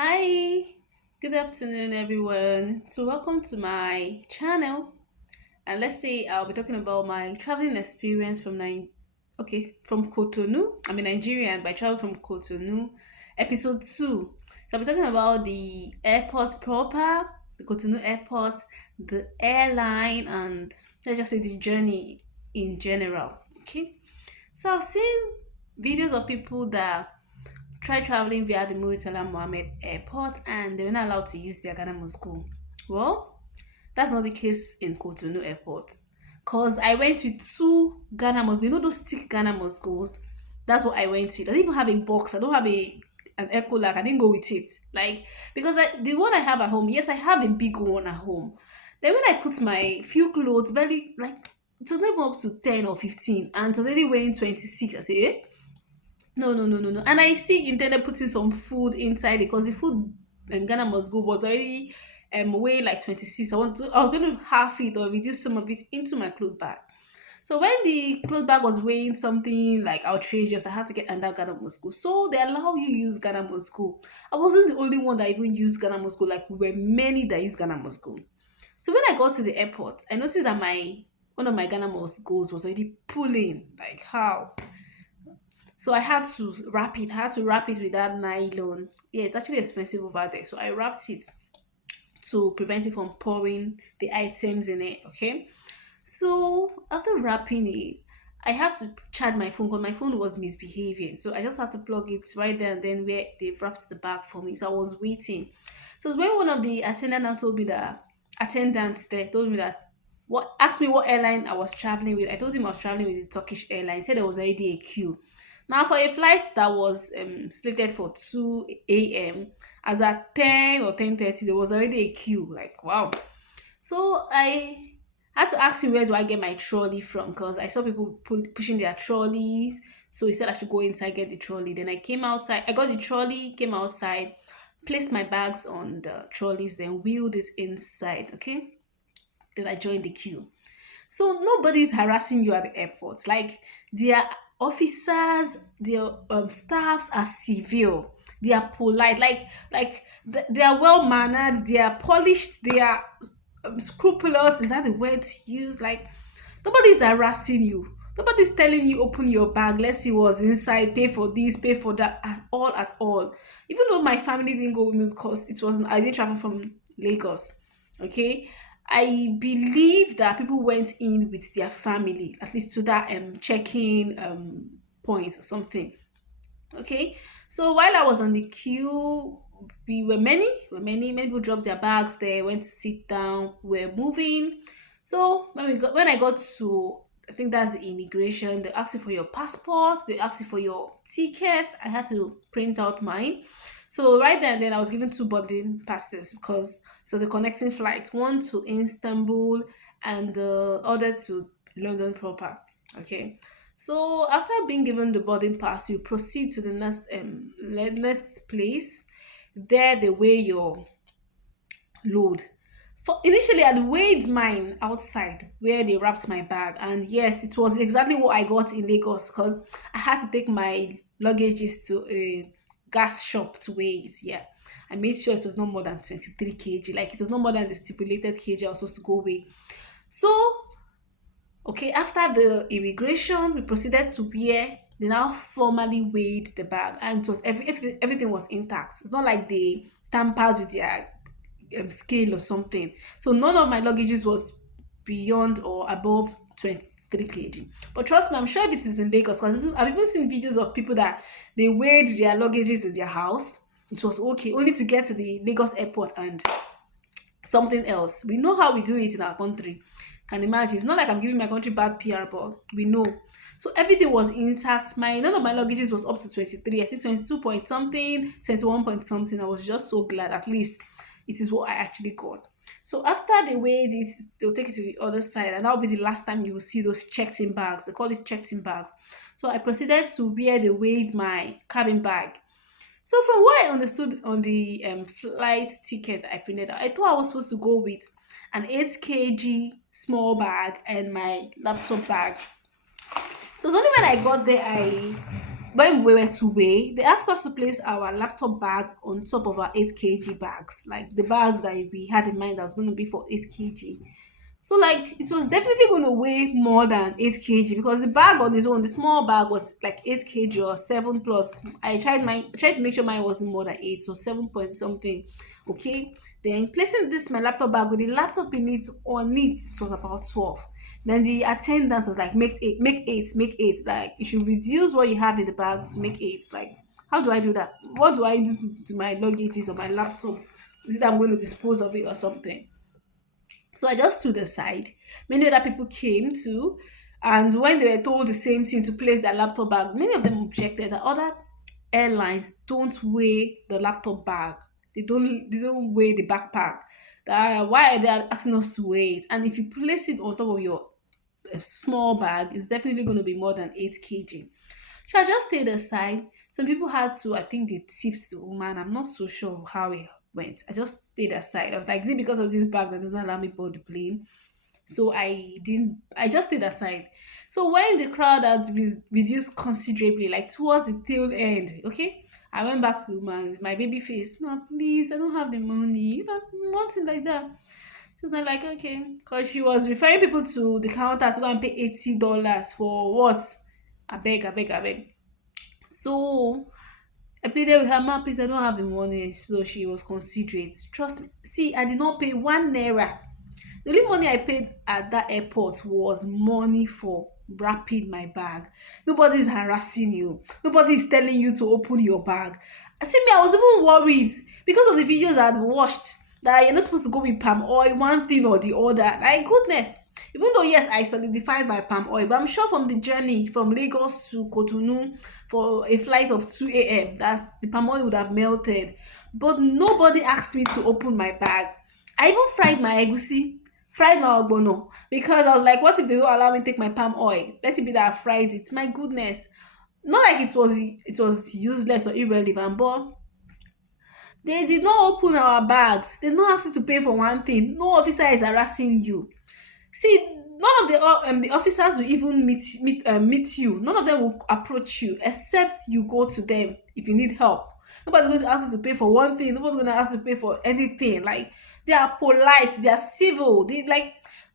Hi, good afternoon, everyone. So, welcome to my channel. And let's say I'll be talking about my traveling experience from Cotonou. I'm a Nigerian, but I traveled from Cotonou, episode 2. So, I'll be talking about the airport proper, the Cotonou airport, the airline, and let's just say the journey in general. Okay. So, I've seen videos of people that try traveling via the Muritala Mohammed Airport and they were not allowed to use their Ghana Must Go. Well, that's not the case in Cotonou Airport. Because I went with two Ghana Must Go. You know those thick Ghana Must Goes? That's what I went with. I didn't even have a box. I don't have an Echo Lac. I didn't go with it. Like, because the one I have at home, yes, I have a big one at home. Then when I put my few clothes, barely, like, it was never up to 10 or 15, and it was only weighing 26. I say, eh? No, no, no, no, no. And I still intended putting some food inside it because the food Ghana Must Go was already weighing like 26. I was going to half it or reduce some of it into my clothes bag. So when the clothes bag was weighing something like outrageous, I had to get under Ghana Must Go. So they allow you use Ghana Must Go. I wasn't the only one that even used Ghana Must Go. Like we were many that used Ghana Must Go. So when I got to the airport, I noticed that my one of my Ghana Must Goes was already pulling. Like how? So I had to wrap it. I had to wrap it with that nylon. Yeah, it's actually expensive over there. So I wrapped it to prevent it from pouring the items in it. Okay. So after wrapping it, I had to charge my phone because my phone was misbehaving. So I just had to plug it right there and then where they wrapped the bag for me. So I was waiting. So it's when one of the attendant now told me that attendants there told me that what asked me what airline I was traveling with. I told him I was traveling with the Turkish airline. He said there was already a queue. Now for a flight that was slated for 2 a.m. as at 10 or 10:30, there was already a queue. Like wow. So I had to ask him where do I get my trolley from because I saw people pushing their trolleys. So he said I should go inside get the trolley. Then I came outside. I got the trolley, came outside, placed my bags on the trolleys, then wheeled it inside. Okay. Then I joined the queue. So nobody's harassing you at the airport. Like their officers, their staffs are civil. They are polite. They are well mannered. They are polished. They are scrupulous. Is that the word to use? Like nobody's harassing you. Nobody's telling you open your bag. Let's see what's inside. Pay for this. Pay for that. At all. At all. Even though my family didn't go with me because it wasn't. I didn't travel from Lagos. Okay, I believe that people went in with their family, at least to that check-in point or something. Okay, so while I was on the queue, many people dropped their bags there, went to sit down, we're moving. So when I got to I think that's the immigration, they ask you for your passport, they ask you for your ticket. I had to print out mine. So right then and then I was given two boarding passes because it was a connecting flight, one to Istanbul and the other to London proper. Okay. So after being given the boarding pass, you proceed to the next place. There they weigh your load. For initially, I'd weighed mine outside where they wrapped my bag, and yes, it was exactly what I got in Lagos because I had to take my luggages to a gas shop to weigh it. Yeah, I made sure it was not more than 23 kg. Like it was not more than the stipulated kg I was supposed to go weigh. So okay, after the immigration, we proceeded to where they now formally weighed the bag, and it was everything was intact. It's not like they tampered with their scale or something. So none of my luggages was beyond or above 23 kg. But trust me, I'm sure if it is in Lagos, because I've even seen videos of people that they weighed their luggages in their house. It was okay, only to get to the Lagos airport and something else. We know how we do it in our country. Can imagine. It's not like I'm giving my country bad PR, but we know. So everything was intact. My none of my luggages was up to 23. I think 22 point something, 21 point something. I was just so glad at least it is what I actually got. So after they weighed it, they'll take it to the other side, and that'll be the last time you will see those checked in bags. They call it checked in bags. So I proceeded to where they weighed my cabin bag. So from what I understood on the flight ticket I printed out, I thought I was supposed to go with an 8 kg small bag and my laptop bag. So it's only when I got there when we were to weigh, they asked us to place our laptop bags on top of our 8 kg bags, like the bags that we had in mind that was going to be for 8 kg. So like it was definitely going to weigh more than 8 kg, because the bag on its own, the small bag was like 8 kg or 7 plus. I tried to make sure mine wasn't more than 8, so 7 point something. Okay. Then placing this my laptop bag with the laptop in it on it, it was about 12. Then the attendant was like, make eight, make eight, make eight. Like you should reduce what you have in the bag to make eight. Like, how do I do that? What do I do to my luggages or my laptop? Is it that I'm going to dispose of it or something? So I just stood aside. Many other people came too. And when they were told the same thing to place their laptop bag, many of them objected that other airlines don't weigh the laptop bag. They don't weigh the backpack. That why are they asking us to weigh it? And if you place it on top of your small bag, it's definitely going to be more than 8 kg. So I just stayed aside. Some people had to, I think they tipped the woman. I'm not so sure how it went. I just stayed aside. I was like, is it because of this bag that they don't allow me board the plane? So I just stayed aside. So when the crowd had reduced considerably, like towards the tail end, okay, I went back to the woman with my baby face. Ma, please, I don't have the money. Nothing like that. She was not like, okay. Because she was referring people to the counter to go and pay $80 for what? I beg. So I pleaded with her, ma, please, I don't have the money. So she was considerate. Trust me. See, I did not pay 1 naira. The only money I paid at that airport was money for wrapping my bag. Nobody's harassing you. Nobody's telling you to open your bag. See me, I was even worried because of the videos I had watched that you're not supposed to go with palm oil, one thing or the other. Like goodness. Even though yes, I solidified my palm oil, but I'm sure from the journey from Lagos to Cotonou for a flight of 2 a.m., that the palm oil would have melted. But nobody asked me to open my bag. I even fried my egusi, fried my ogbono, because I was like, what if they don't allow me to take my palm oil? Let it be that I fried it. My goodness. Not like it was useless or irrelevant, but they did not open our bags. They did not ask you to pay for one thing. No officer is harassing you. See, none of the officers will even meet you. None of them will approach you except you go to them if you need help. Nobody's going to ask you to pay for one thing. Nobody's going to ask you to pay for anything. Like they are polite, they are civil. They like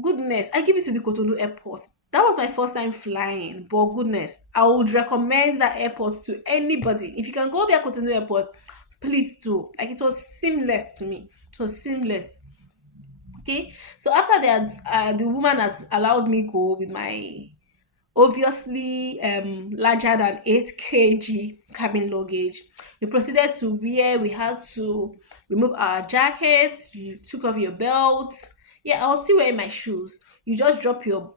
goodness. I give it to the Cotonou airport. That was my first time flying, but goodness, I would recommend that airport to anybody. If you can go via Cotonou airport, please do. Like it was seamless to me. It was seamless. Okay, so after that, the woman had allowed me go with my obviously larger than 8 kg cabin luggage. We proceeded to where we had to remove our jackets. You took off your belt. Yeah, I was still wearing my shoes. You just drop your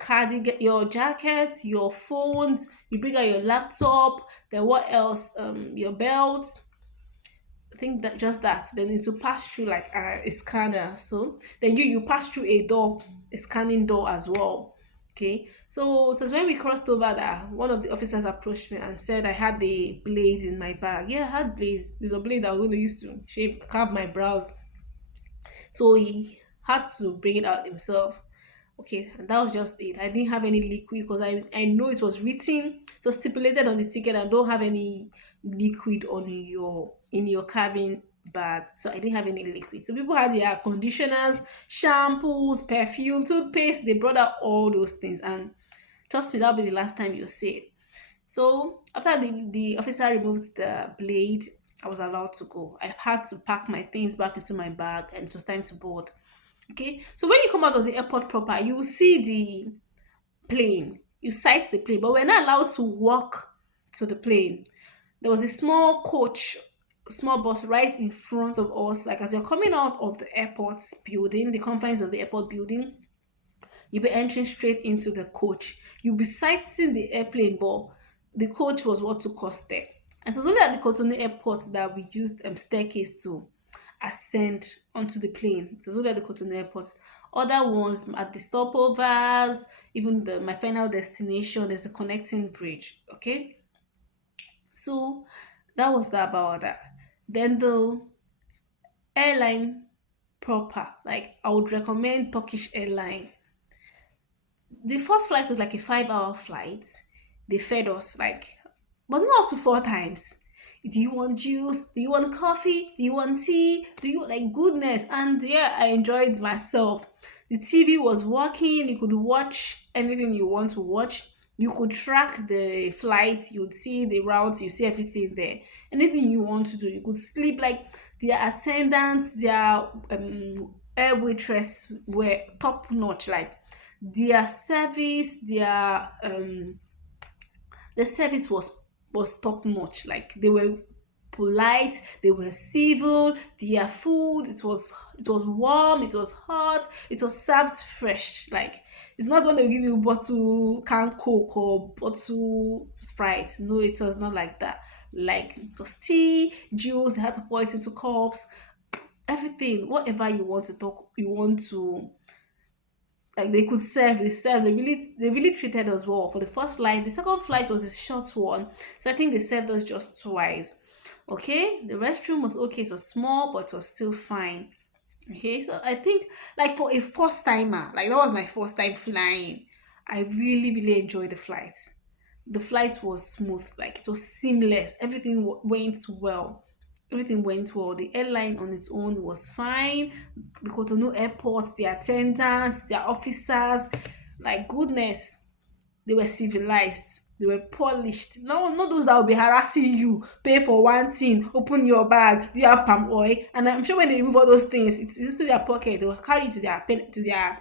cardigan, your jacket, your phones. You bring out your laptop. Then what else? Your belt. I think that just that. Then it's to pass through like a scanner. So then you pass through a door, a scanning door as well. Okay. So when we crossed over that, one of the officers approached me and said I had the blade in my bag. Yeah, I had blade. It was a blade I was going to use to carve my brows. So he had to bring it out himself. Okay, and that was just it. I didn't have any liquid because I know it was written, so stipulated on the ticket. I don't have any liquid on your cabin bag, so I didn't have any liquid. So people had their conditioners, shampoos, perfume, toothpaste. They brought out all those things, and trust me, that'll be the last time you see it. So after the officer removed the blade, I was allowed to go. I had to pack my things back into my bag, and it was time to board. Okay, so when you come out of the airport proper, you will see the plane. You sight the plane, but we're not allowed to walk to the plane. There was a small coach, small bus right in front of us. Like as you're coming out of the airport building, the confines of the airport building, you'll be entering straight into the coach. You'll be sighting the airplane, but the coach was what took us there. And so it's only at the Cotonou airport that we used staircase to ascend onto the plane. So it's only at the Cotonou airport. Other ones at the stopovers, even my final destination, there's a connecting bridge. Okay, so that was that about that. Then the airline proper, like I would recommend Turkish airline. The first flight was like a 5 hour flight. They fed us like Was it not up to four times? Do you want juice? Do you want coffee? Do you want tea? Do you like goodness? And yeah, I enjoyed myself. The TV was working. You could watch anything you want to watch. You could track the flights. You'd see the routes. You see everything there. Anything you want to do, you could sleep. Like their attendants, their air waitress were top notch. Like their service, their the service was top notch. Like they were polite, they were civil, their food, it was warm, it was hot, it was served fresh. Like it's not when they will give you bottle can coke or bottle sprite. No, it was not like that. Like it was tea, juice, they had to pour it into cups, everything, whatever you want to talk, you want to like they could serve, they served, they really treated us well for the first flight. The second flight was a short one, so I think they served us just twice. Okay, the restroom was okay, it was small but it was still fine. Okay, so I think like for a first timer, like that was my first time flying, I really enjoyed the flight. The flight was smooth, like it was seamless, everything went well. Everything went well. The airline on its own was fine. The Cotonou airport, the attendants, their officers, like goodness, they were civilized. They were polished. No, not those that will be harassing you. Pay for one thing, open your bag. Do you have palm oil? And I'm sure when they remove all those things, it's into their pocket. They will carry it to their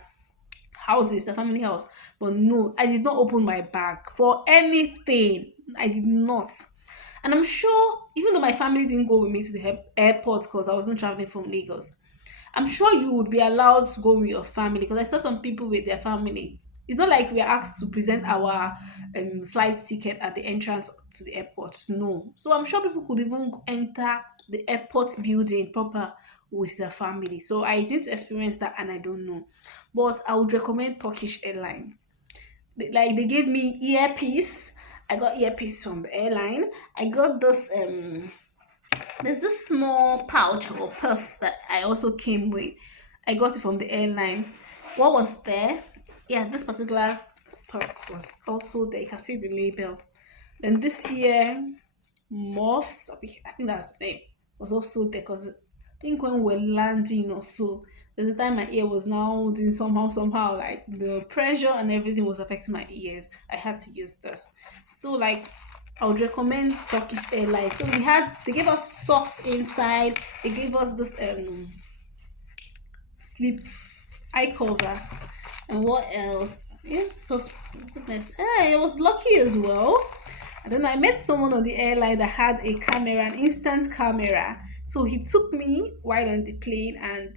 houses, the family house. But no, I did not open my bag for anything. I did not. And I'm sure, even though my family didn't go with me to the airport because I wasn't traveling from Lagos, I'm sure you would be allowed to go with your family because I saw some people with their family. It's not like we are asked to present our flight ticket at the entrance to the airport. No. So I'm sure people could even enter the airport building proper with their family. So I didn't experience that and I don't know. But I would recommend Turkish Airlines. Like they gave me earpiece. I got earpiece from the airline. I got this there's this small pouch or purse that I also came with. I got it from the airline. What was there? Yeah, this particular purse was also there. You can see the label. Then this ear muffs, I think that's the name, was also there because I think when we were landing or so, there's a time my ear was now doing somehow, like the pressure and everything was affecting my ears. I had to use this. So like I would recommend Turkish Airlines. So they gave us socks inside, they gave us this sleep eye cover. And what else? Yeah, it was goodness. I was lucky as well. I don't know. I met someone on the airline that had a camera, an instant camera. So he took me while on the plane and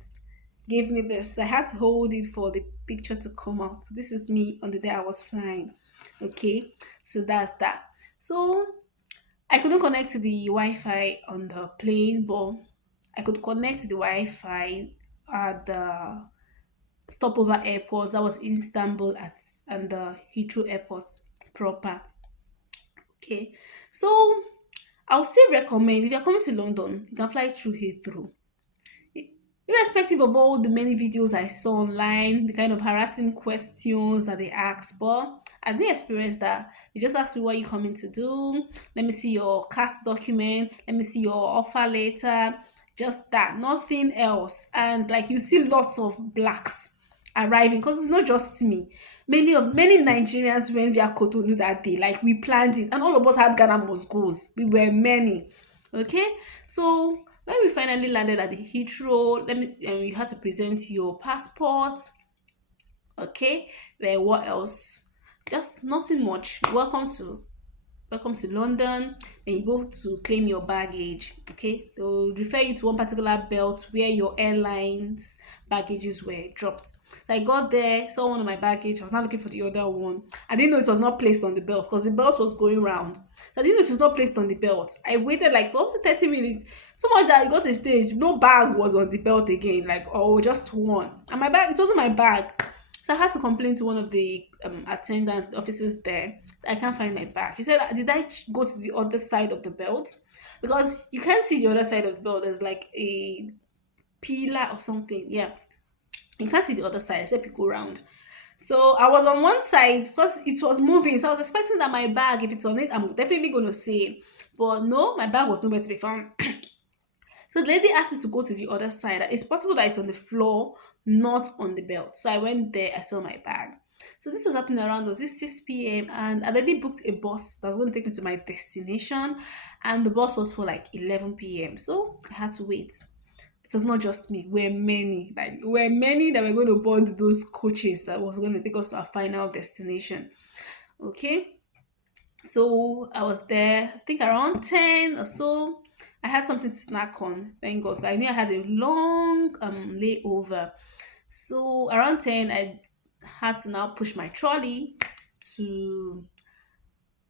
gave me this. I had to hold it for the picture to come out. So this is me on the day I was flying. Okay, so that's that. So I couldn't connect to the Wi-Fi on the plane, but I could connect to the Wi-Fi at the stopover airport. That was Istanbul at and the Heathrow airport proper. Okay, so I would still recommend if you're coming to London, you can fly through Heathrow. Irrespective of all the many videos I saw online, the kind of harassing questions that they ask, but I didn't experience that. They just asked me what you coming to do. Let me see your cast document. Let me see your offer letter. Just that, nothing else. And like you see lots of blacks arriving because it's not just me. Many Nigerians went via Cotonou that day. Like we planned it, and all of us had Ghana must goes. We were many. Okay, so when we finally landed at the Heathrow, you had to present your passport. Okay, then what else? Just nothing much. Welcome to London. Then you go to claim your baggage. Okay, they'll refer you to one particular belt where your airline's baggages were dropped. So I got there, saw one of my baggage. I was not looking for the other one. I didn't know it was not placed on the belt because the belt was going round. So I didn't know it was not placed on the belt. I waited like for up to 30 minutes. So much that I got to stage, no bag was on the belt again. Like, oh, just one. And my bag, it wasn't my bag. So I had to complain to one of the attendants, the officers there. I can't find my bag. She said, "Did I go to the other side of the belt? Because you can't see the other side of the belt. There's like a pillar or something. Yeah, you can't see the other side except you go around." So I was on one side because it was moving. So I was expecting that my bag, if it's on it, I'm definitely going to see it. But no, my bag was nowhere to be found. So the lady asked me to go to the other side. It's possible that it's on the floor, not on the belt. So I went there, I saw my bag. So this was happening around, was this 6 p.m. and I already booked a bus that was going to take me to my destination. And the bus was for like 11 p.m. So I had to wait. It was not just me, we're many. Like we're many that were going to board those coaches that was going to take us to our final destination. Okay. So I was there, I think around 10 or so. I had something to snack on, thank God. I knew I had a long layover. So around 10, I had to now push my trolley to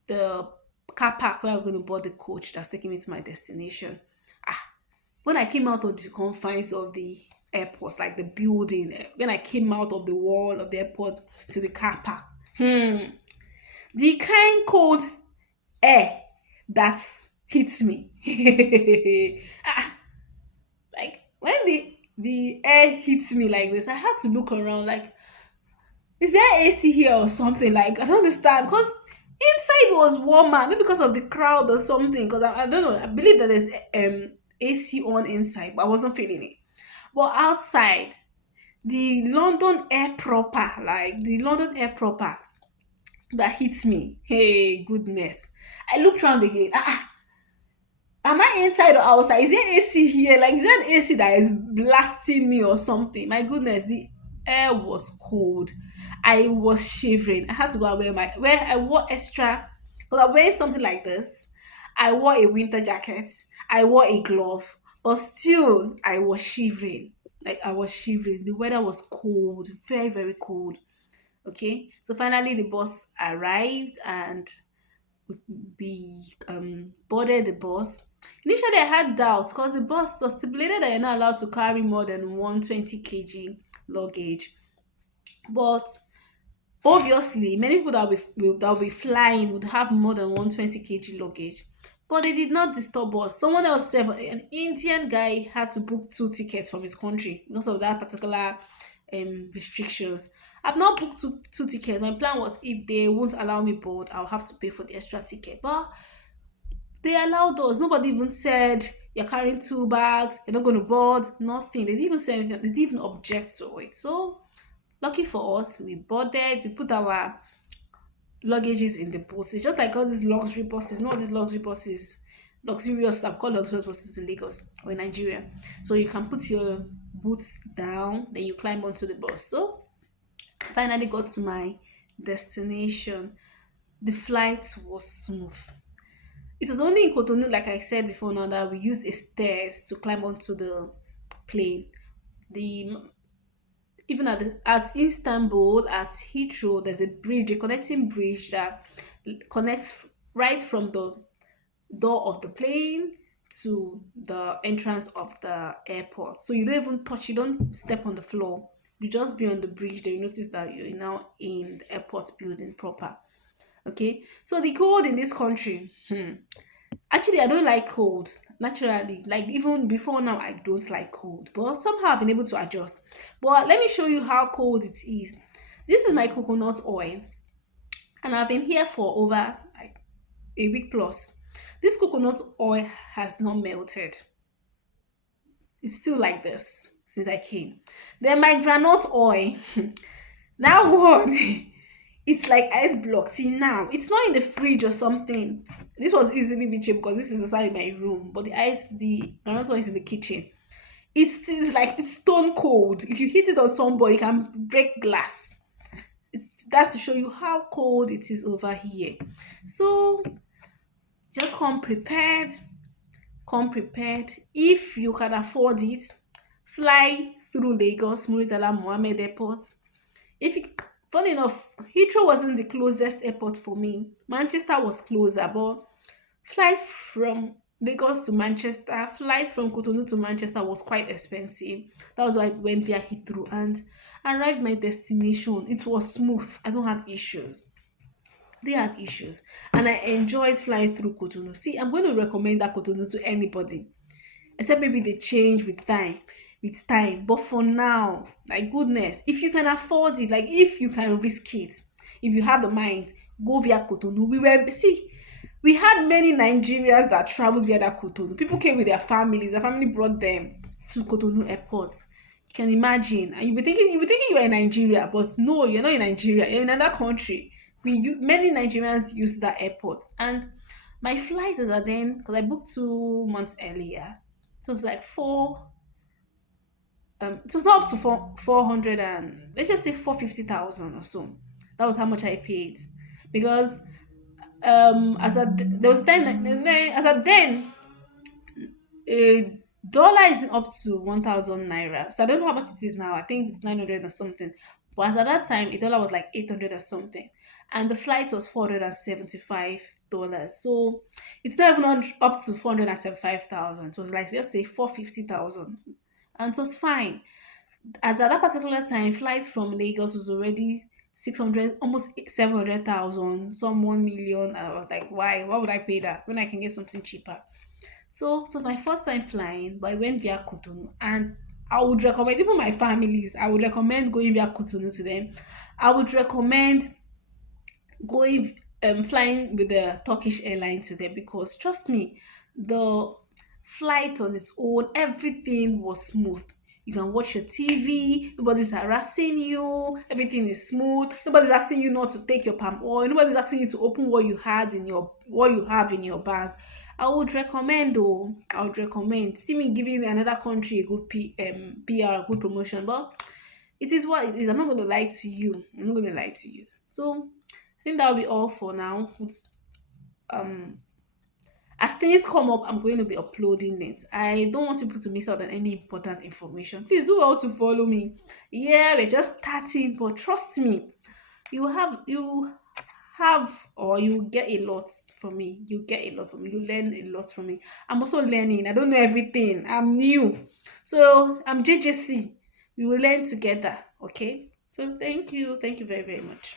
the car park where I was going to board the coach that's taking me to my destination. When I came out of the confines of the airport, like the building, when I came out of the wall of the airport to the car park, the kind cold air that hits me. Like when the air hits me like this, I had to look around like, is there AC here or something? Like I don't understand because inside was warmer, maybe because of the crowd or something. Because I don't know. I believe that there's AC on inside, but I wasn't feeling it. But outside, the London air proper, like the London air proper that hits me. Hey, goodness! I looked around again. Am I inside or outside? Is there AC here? Like, is there an AC that is blasting me or something? My goodness, the air was cold. I was shivering. I had to go and wear where I wore extra because I'm wearing something like this. I wore a winter jacket. I wore a glove, but still I was shivering. Like I was shivering. The weather was cold, very, very cold. Okay. So finally the bus arrived and we boarded the bus. Initially, I had doubts because the bus was stipulated that you're not allowed to carry more than 120 kg luggage. But obviously, many people that will be flying would have more than 120 kg luggage. But they did not disturb us. Someone else said an Indian guy had to book 2 tickets from his country because of that particular restrictions. I've not booked two tickets. My plan was if they won't allow me board, I'll have to pay for the extra ticket. But they allowed us. Nobody even said you're carrying 2 bags, you're not going to board, nothing. They didn't even say anything. They didn't even object to it. So lucky for us, we boarded, we put our luggages in the bus. It's just like all these luxury buses, not these luxury buses, luxurious, I've called luxurious buses in Lagos or in Nigeria. So you can put your boots down, then you climb onto the bus. So finally got to my destination. The flight was smooth. It was only in Cotonou, like I said before now, that we used a stairs to climb onto the plane. The even at Istanbul, at Heathrow, there's a bridge, a connecting bridge that connects right from the door of the plane to the entrance of the airport. So you don't even touch, you don't step on the floor. You just be on the bridge. Then you notice that you're now in the airport building proper. Okay, so the cold in this country, actually, I don't like cold naturally. Like even before now, I don't like cold, but somehow I've been able to adjust. But let me show you how cold it is. This is my coconut oil, and I've been here for over like a week plus. This coconut oil has not melted. It's still like this since I came. Then my granite oil, that one, it's like ice block. See now, it's not in the fridge or something. This was easily reachable because this is inside my room. But the granite oil is in the kitchen. It's like it's stone cold. If you hit it on somebody, it can break glass. That's to show you how cold it is over here. So just come prepared. If you can afford it, fly through Lagos Muritala Mohammed Airport. If you, funny enough, Heathrow wasn't the closest airport for me. Manchester was closer, but flight from Lagos to Manchester, flight from Cotonou to Manchester was quite expensive. That was why I went via Heathrow and arrived my destination. It was smooth. I don't have issues. They had issues, and I enjoyed flying through Cotonou. See, I'm going to recommend that Cotonou to anybody, except maybe they change with time. with time. But for now, like goodness, if you can afford it, like if you can risk it, if you have the mind, go via Cotonou. We had many Nigerians that traveled via that Cotonou. People came with their families. Their family brought them to Cotonou airport. You can imagine, and you be thinking you are in Nigeria, but no, you're not in Nigeria. You're in another country. Many Nigerians use that airport, and my flight is at then because I booked 2 months earlier, so it's like four. It was not up to 400 and let's just say 450,000 or so. That was how much I paid because as a there was a time as a then a dollar isn't up to 1,000 naira. So I don't know how much it is now. I think it's 900 or something. But as at that time, a dollar was like 800 or something. And the flight was $475. So it's not even up to 475,000. It was like, just say 450,000. And it was fine. As at that particular time, flight from Lagos was already 600, almost 700,000, some 1 million. I was like, why? Why would I pay that when I can get something cheaper? So it was my first time flying, but I went via Cotonou, and I would recommend even my families. I would recommend going via Cotonou to them. I would recommend going flying with the Turkish airline to them because trust me, the flight on its own, everything was smooth. You can watch your TV, nobody's harassing you, everything is smooth, nobody's asking you not to take your palm oil, nobody's asking you to open what you have in your bag. I would recommend. See me giving another country a good PR, good promotion, but it is what it is. I'm not gonna lie to you. I'm not gonna lie to you. So I think that'll be all for now. Um as things come up, I'm going to be uploading it. I don't want people to miss out on any important information. Please do well to follow me. Yeah, we're just starting, but trust me, you have or you get a lot from me. You get a lot from me. You learn a lot from me. I'm also learning. I don't know everything. I'm new. So I'm JJC. We will learn together. Okay. So thank you. Thank you very, very much.